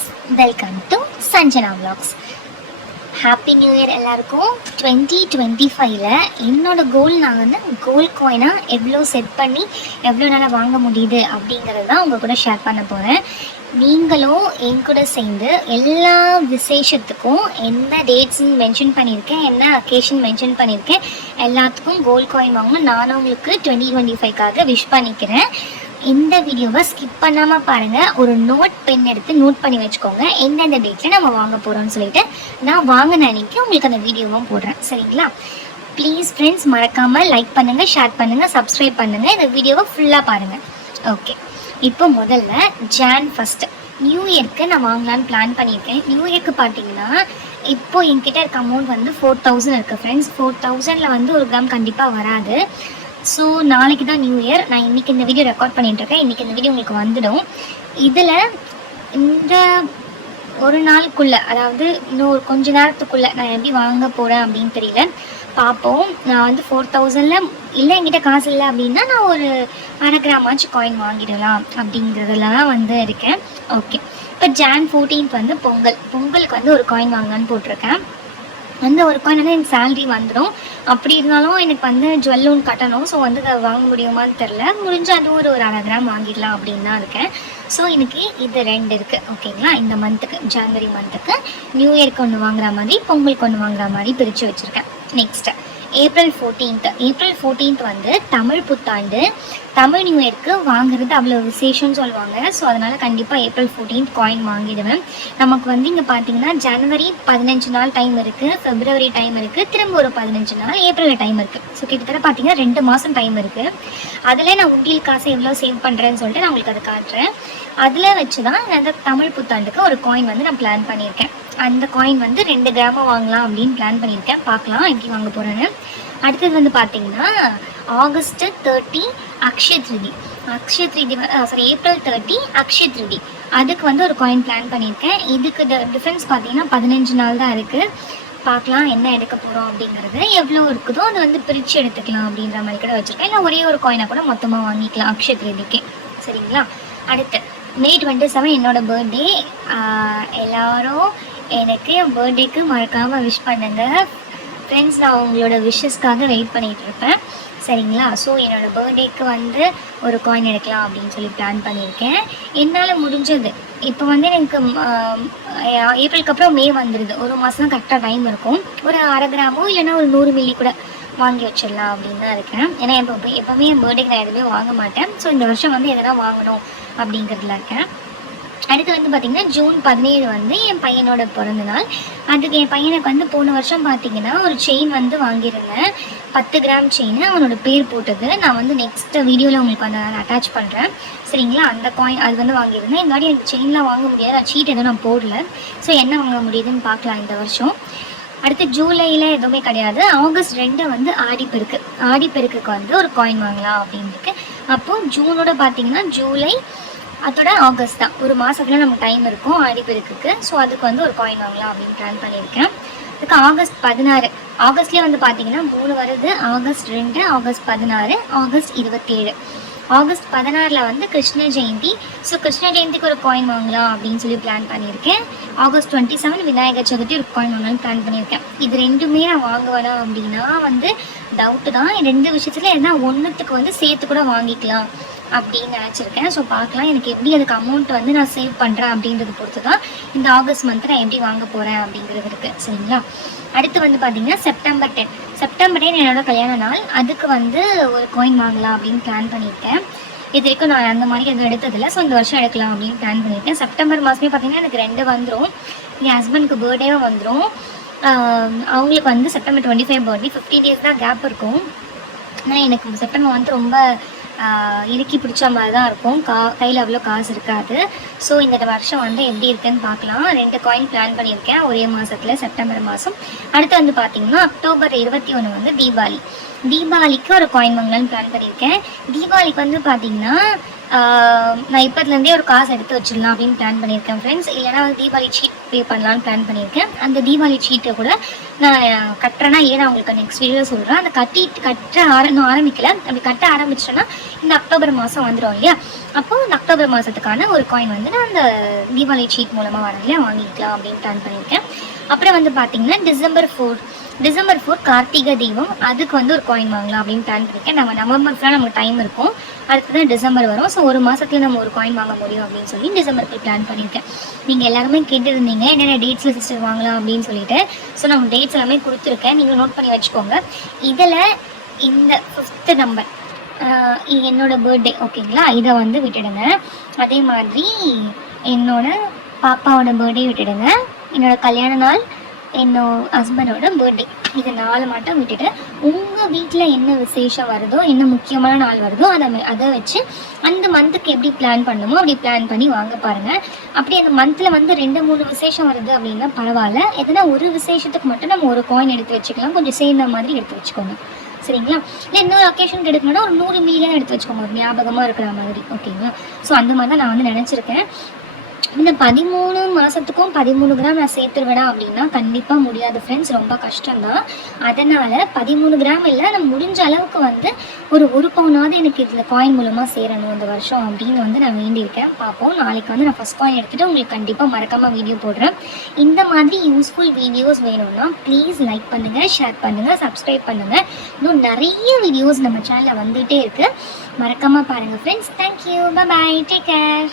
Friends welcome to Sanjana vlogs. Happy new year எல்லாருக்கும். Twenty twenty ஃபைவ்ல என்னோட கோல் நான் வந்து கோல்ட் காயினாக எவ்வளோ செட் பண்ணி எவ்வளோ நாளாக வாங்க முடியுது அப்படிங்கிறது தான் உங்கள் கூட ஷேர் பண்ண போகிறேன் நீங்களும் என் கூட சேர்ந்து எல்லா விசேஷத்துக்கும் என்ன டேட்ஸ்ன்னு மென்ஷன் பண்ணியிருக்கேன் என்ன அக்கேஷன் மென்ஷன் பண்ணியிருக்கேன் எல்லாத்துக்கும் கோல்ட் காயின் வாங்கணும் நானும் உங்களுக்கு டுவெண்ட்டி டுவெண்ட்டி ஃபைவ்க்காக விஷ் பண்ணிக்கிறேன். இந்த வீடியோவை ஸ்கிப் பண்ணாமல் பாருங்கள் ஒரு நோட் பென் எடுத்து நோட் பண்ணி வச்சுக்கோங்க. எந்தெந்த டேட்டில் நம்ம வாங்க போகிறோம்னு சொல்லிட்டு நான் வாங்கின அன்றைக்கி உங்களுக்கு அந்த வீடியோவும் போடுறேன். சரிங்களா? ப்ளீஸ் ஃப்ரெண்ட்ஸ் மறக்காமல் லைக் பண்ணுங்கள் ஷேர் பண்ணுங்கள் சப்ஸ்கிரைப் பண்ணுங்கள் இந்த வீடியோவை ஃபுல்லாக பாருங்கள் ஓகே இப்போ முதல்ல ஜான் ஃபஸ்ட்டு நியூ இயர்க்கு நான் வாங்கலான்னு பிளான் பண்ணியிருக்கேன். நியூ இயர்க்கு பார்த்தீங்கன்னா இப்போ என்கிட்ட இருக்க அமௌண்ட் வந்து ஃபோர் தௌசண்ட் இருக்குது ஃப்ரெண்ட்ஸ் ஃபோர் தௌசண்டில் வந்து ஒரு கிராம் கண்டிப்பாக வராது. ஸோ நாளைக்கு தான் நியூ இயர் நான் இன்றைக்கி இந்த வீடியோ ரெக்கார்ட் பண்ணிட்டு இருக்கேன். இன்றைக்கி இந்த வீடியோ உங்களுக்கு வந்துடும். இதில் இந்த ஒரு நாளுக்குள்ளே அதாவது இன்னும் ஒரு கொஞ்ச நேரத்துக்குள்ளே நான் எப்படி வாங்க போகிறேன் அப்படின்னு தெரியல. பார்ப்போம். நான் வந்து ஃபோர் தௌசண்டில் இல்லை என்கிட்ட காசு இல்லை அப்படின்னா நான் ஒரு அரை கிராமாச்சும் காயின் வாங்கிடலாம் அப்படிங்கிறதுல தான் வந்து இருக்கேன். ஓகே இப்போ ஜான் ஃபோர்டீன்த் வந்து பொங்கல். பொங்கலுக்கு வந்து ஒரு காயின் வாங்கலான்னு போட்டிருக்கேன். அந்த ஒரு பாயிண்ட் வந்து எனக்கு சேலரி வந்துடும் அப்படி இருந்தாலும் எனக்கு வந்து ஜுவல் லோன் கட்டணும். ஸோ வந்து அதை வாங்க முடியுமான்னு தெரில முடிஞ்ச அதுவும் ஒரு ஒரு அரை கிராம் வாங்கிடலாம் அப்படின்னு தான் இருக்கேன். ஸோ எனக்கு இது ரெண்டு இருக்குது ஓகேங்களா இந்த மந்த்துக்கு ஜனவரி மந்த்துக்கு நியூ இயர்க்கு ஒன்று வாங்குற மாதிரி பொங்கலுக்கு ஒன்று வாங்குற மாதிரி பிரித்து வச்சுருக்கேன். Next April fourteenth April fourteenth வந்து தமிழ் புத்தாண்டு. தமிழ் நியூ இயர்க்கு வாங்குறது அவ்வளோ விசேஷம்னு சொல்லுவாங்க. ஸோ அதனால் கண்டிப்பாக ஏப்ரல் ஃபோர்டீன்த் காயின் வாங்கிடுவேன். நமக்கு வந்து இங்கே பார்த்தீங்கன்னா ஜனவரி பதினஞ்சு நாள் டைம் இருக்குது ஃபெப்ரவரி டைம் இருக்குது திரும்ப ஒரு பதினஞ்சு நாள் ஏப்ரலில் டைம் இருக்குது ஸோ கிட்டத்தட்ட பார்த்தீங்கன்னா ரெண்டு மாதம் டைம் இருக்குது அதில் நான் உண்டியல் காசை எவ்வளோ சேவ் பண்ணுறேன்னு சொல்லிட்டு நான் உங்களுக்கு அதை காட்டுறேன். அதில் வச்சு தான் அந்த தமிழ் புத்தாண்டுக்கு ஒரு காயின் வந்து நான் பிளான் பண்ணியிருக்கேன். அந்த காயின் வந்து ரெண்டு கிராமம் வாங்கலாம் அப்படின்னு பிளான் பண்ணியிருக்கேன். பார்க்கலாம் எப்படி வாங்க போகிறேன்னு அடுத்தது வந்து பார்த்தீங்கன்னா August thirty Akshaya Tritiya. Akshaya Tritiya sorry April thirty Akshaya Tritiya. அதுக்கு வந்து ஒரு காயின் பிளான் பண்ணியிருக்கேன். இதுக்கு டிஃப்ரென்ஸ் பார்த்தீங்கன்னா பதினஞ்சு நாள் தான் இருக்குது பார்க்கலாம் என்ன எடுக்க போகிறோம் அப்படிங்கிறது. எவ்வளோ இருக்குதோ அதை வந்து பிரித்து எடுத்துக்கலாம் அப்படின்ற மாதிரி கூட வச்சுருக்கேன். இல்லை ஒரே ஒரு காயினை கூட மொத்தமாக வாங்கிக்கலாம் அக்ஷய திருதிக்கே. சரிங்களா? அடுத்து மே டுவெண்ட்டி செவன் என்னோடய பர்த்டே எல்லாரும் எனக்கு என் பர்த்டேக்கு மறக்காமல் விஷ் பண்ணுங்கள் ஃப்ரெண்ட்ஸ் நான் உங்களோட விஷஸ்க்காக வெயிட் பண்ணிகிட்டு இருப்பேன். சரிங்களா? ஸோ என்னோடய பர்த்டேக்கு வந்து ஒரு காயின் எடுக்கலாம் அப்படின்னு சொல்லி பிளான் பண்ணியிருக்கேன். என்னால் முடிஞ்சது. இப்போ வந்து எனக்கு ஏப்ரலுக்கு அப்புறம் மே வந்துடுது ஒரு மாதம் கரெக்டாக டைம் இருக்கும். ஒரு அரை கிராமோ இல்லைன்னா ஒரு நூறு மில்லி கூட வாங்கி வச்சிடலாம் அப்படின்னு தான் இருக்கேன். ஏன்னா எப்போ எப்போவுமே என் பர்த்டேக்கு நான் எதுவுமே வாங்க மாட்டேன். ஸோ இந்த வருஷம் வந்து எதனா வாங்கணும் அப்படிங்கிறதுல இருக்கேன். அடுத்து வந்து பார்த்திங்கன்னா ஜூன் பதினேழு வந்து என் பையனோட பிறந்த நாள். அதுக்கு என் பையனுக்கு வந்து போன வருஷம் பார்த்தீங்கன்னா ஒரு செயின் வந்து வாங்கியிருந்தேன். பத்து கிராம் செயின் அவனோட பேர் போட்டது. நான் வந்து நெக்ஸ்ட் வீடியோவில் உங்களுக்கு வந்து நான் அட்டாச் பண்ணுறேன் சரிங்களா? அந்த காயின் அது வந்து வாங்கியிருந்தேன். இந்த வாட்டி எனக்கு செயின்லாம் வாங்க முடியாது. நான் சீட் எதுவும் நான் போடல. ஸோ என்ன வாங்க முடியுதுன்னு பார்க்கலாம் இந்த வருஷம். அடுத்து ஜூலையில் எதுவுமே கிடையாது. ஆகஸ்ட் ரெண்டு வந்து ஆடிப்பெருக்கு. ஆடிப்பெருக்குக்கு வந்து ஒரு காயின் வாங்கலாம் அப்படின்னு இருக்கு. அப்போது ஜூனோட பார்த்தீங்கன்னா ஜூலை அதோட ஆகஸ்ட் தான். ஒரு மாதத்துல நமக்கு டைம் இருக்கும் ஆடிப்பெருக்குக்கு ஸோ அதுக்கு வந்து ஒரு காயின் வாங்கலாம் அப்படின்னு பிளான் பண்ணியிருக்கேன். அதுக்கு ஆகஸ்ட் பதினாறு. ஆகஸ்ட்லேயே வந்து பார்த்தீங்கன்னா மூணு வருது. ஆகஸ்ட் ரெண்டு ஆகஸ்ட் பதினாறு ஆகஸ்ட் இருபத்தேழு. ஆகஸ்ட் பதினாறில் வந்து கிருஷ்ண ஜெயந்தி ஸோ கிருஷ்ண ஜெயந்திக்கு ஒரு காயின் வாங்கலாம் அப்படின்னு சொல்லி பிளான் பண்ணியிருக்கேன். August twenty seven Vinayagar Chaturthi ஒரு காயின் வாங்கலாம்னு பிளான் பண்ணியிருக்கேன். இது ரெண்டுமே நான் வாங்குவேனா அப்படின்னா வந்து டவுட்டு தான். ரெண்டு விஷயத்தில் எதனா ஒன்றுத்துக்கு வந்து சேர்த்து கூட வாங்கிக்கலாம். அப்படின்னு நினச்சிருக்கேன். ஸோ பார்க்கலாம். எனக்கு எப்படி அதுக்கு அமௌண்ட் வந்து நான் சேவ் பண்ணுறேன் அப்படின்றத பொறுத்து தான் இந்த ஆகஸ்ட் மந்த் நான் எப்படி வாங்க போகிறேன் அப்படிங்கிறது இருக்குது சரிங்களா? அடுத்து வந்து பார்த்தீங்கன்னா செப்டம்பர் டென் செப்டம்பர் டென் என்னோட கல்யாண நாள். அதுக்கு வந்து ஒரு கோயின் வாங்கலாம் அப்படின்னு பிளான் பண்ணியிருக்கேன். இது வரைக்கும் நான் அந்த மாதிரி எதுவும் எடுத்ததில்லை. ஸோ இந்த வருஷம் எடுக்கலாம் அப்படின்னு பிளான் பண்ணியிருக்கேன். செப்டம்பர் மாதமே பார்த்தீங்கன்னா எனக்கு ரெண்டு வந்துடும் என் ஹஸ்பண்டுக்கு பர்த்டேவும் வந்துடும் அவங்களுக்கு வந்து September twenty five birthday fifteen days தான் கேப் இருக்கும். ஆனால் எனக்கு செப்டம்பர் வந்து ரொம்ப இறுக்கி பிடிச்ச மாதிரி தான் இருக்கும். கா கையில் அவ்வளோ காசு இருக்காது. ஸோ இந்த வருஷம் வந்து எப்படி இருக்குன்னு பார்க்கலாம். ரெண்டு காயின் பிளான் பண்ணியிருக்கேன். ஒரே மாதத்தில் செப்டம்பர் மாதம் அடுத்து வந்து பார்த்தீங்கன்னா அக்டோபர் இருபத்தி ஒன்று வந்து தீபாவளி. தீபாவளிக்கு ஒரு காயின் வாங்கலாம்னு பிளான் பண்ணியிருக்கேன். தீபாவளிக்கு வந்து பார்த்தீங்கன்னா நான் இப்போதுலேருந்தே ஒரு காசு எடுத்து வச்சிடலாம் அப்படின்னு பிளான் பண்ணியிருக்கேன் ஃப்ரெண்ட்ஸ் இல்லைனா வந்து தீபாவளி சீட் பே பண்ணலான்னு பிளான் பண்ணியிருக்கேன். அந்த தீபாவளி சீட்டை கூட நான் கட்டுறேன்னா ஏன் உங்களுக்கு நெக்ஸ்ட் வீடியோ சொல்கிறேன் அந்த கட்டி கட்ட ஆர இன்னும் ஆரம்பிக்கல. அப்படி கட்ட ஆரம்பிச்சோன்னா இந்த அக்டோபர் மாதம் வந்துடும் இல்லையா? அப்போது இந்த அக்டோபர் மாதத்துக்கான ஒரு காயின் வந்து நான் அந்த தீபாவளி சீட் மூலமாக வரலையா வாங்கிக்கலாம் அப்படின்னு பிளான் பண்ணியிருக்கேன். அப்புறம் வந்து பார்த்தீங்கன்னா December four December four Karthigai Deepam. அதுக்கு வந்து ஒரு காயின் வாங்கலாம் அப்படின்னு பிளான் பண்ணியிருக்கேன் நம்ம நவம்பர் ஃபுல்லாக நமக்கு டைம் இருக்கும். அடுத்து தான் டிசம்பர் வரும். ஸோ ஒரு மாதத்துல நம்ம ஒரு காயின் வாங்க முடியும் அப்படின்னு சொல்லி டிசம்பருக்கு பிளான் பண்ணியிருக்கேன் நீங்கள் எல்லாருமே கேட்டுருந்தீங்க. என்னென்ன டேட்ஸில் சிஸ்டர் வாங்கலாம் அப்படின்னு சொல்லிட்டு. ஸோ நம்ம டேட்ஸ் எல்லாமே கொடுத்துருக்கேன். நீங்கள் நோட் பண்ணி வச்சுக்கோங்க. இதில் இந்த ஃபிஃப்த்து நம்பர் என்னோட பர்த்டே ஓகேங்களா இதை வந்து விட்டுடுங்க. அதே மாதிரி என்னோட பாப்பாவோட பர்த்டே விட்டுடுங்க. என்னோட கல்யாண நாள் என்னோட ஹஸ்பண்டோட பர்த்டே இது நாலு மட்டும் விட்டுட்டு உங்கள் வீட்டில் என்ன விசேஷம் வருதோ என்ன முக்கியமான நாள் வருதோ அதை அதை வச்சு அந்த மந்த்துக்கு எப்படி பிளான் பண்ணுமோ அப்படி பிளான் பண்ணி வாங்க பாருங்கள் அப்படி அந்த மந்தில் வந்து ரெண்டு மூணு விசேஷம் வருது அப்படின்னா பரவாயில்ல. எதனா ஒரு விசேஷத்துக்கு மட்டும் நம்ம ஒரு காயின் எடுத்து வச்சுக்கலாம். கொஞ்சம் சேர்ந்த மாதிரி எடுத்து வச்சுக்கோங்க. சரிங்களா? இல்லை இன்னொரு அக்கேஷனுக்கு எடுக்கணும்னா ஒரு நூறு மில்லியன் எடுத்து வச்சுக்கோங்க. ஞாபகமாக இருக்கிற மாதிரி. ஓகேங்களா ஸோ அந்த மாதிரி தான் நான் வந்து நினச்சிருக்கேன். இந்த பதிமூணு மாதத்துக்கும் பதிமூணு கிராம் நான் சேர்த்துருவேனா அப்படின்னா கண்டிப்பாக முடியாது ஃப்ரெண்ட்ஸ் ரொம்ப கஷ்டம்தான். அதனால் பதிமூணு கிராம் இல்லை நான் முடிஞ்ச அளவுக்கு வந்து ஒரு ஒரு பவுனாவது எனக்கு இதில் காயின் மூலமாக சேரணும் இந்த வருஷம் அப்படின்னு வந்து நான் வேண்டியிருக்கேன். பார்ப்போம். நாளைக்கு வந்து நான் ஃபஸ்ட் காயின் எடுத்துகிட்டு உங்களுக்கு கண்டிப்பாக மறக்காமல் வீடியோ போடுறேன். இந்த மாதிரி யூஸ்ஃபுல் வீடியோஸ் வேணும்னா ப்ளீஸ் லைக் பண்ணுங்கள் ஷேர் பண்ணுங்கள் சப்ஸ்கிரைப் பண்ணுங்கள் இன்னும் நிறைய வீடியோஸ் நம்ம சேனலில் வந்துகிட்டே இருக்குது மறக்காமல் பாருங்கள் friends thank you bye take care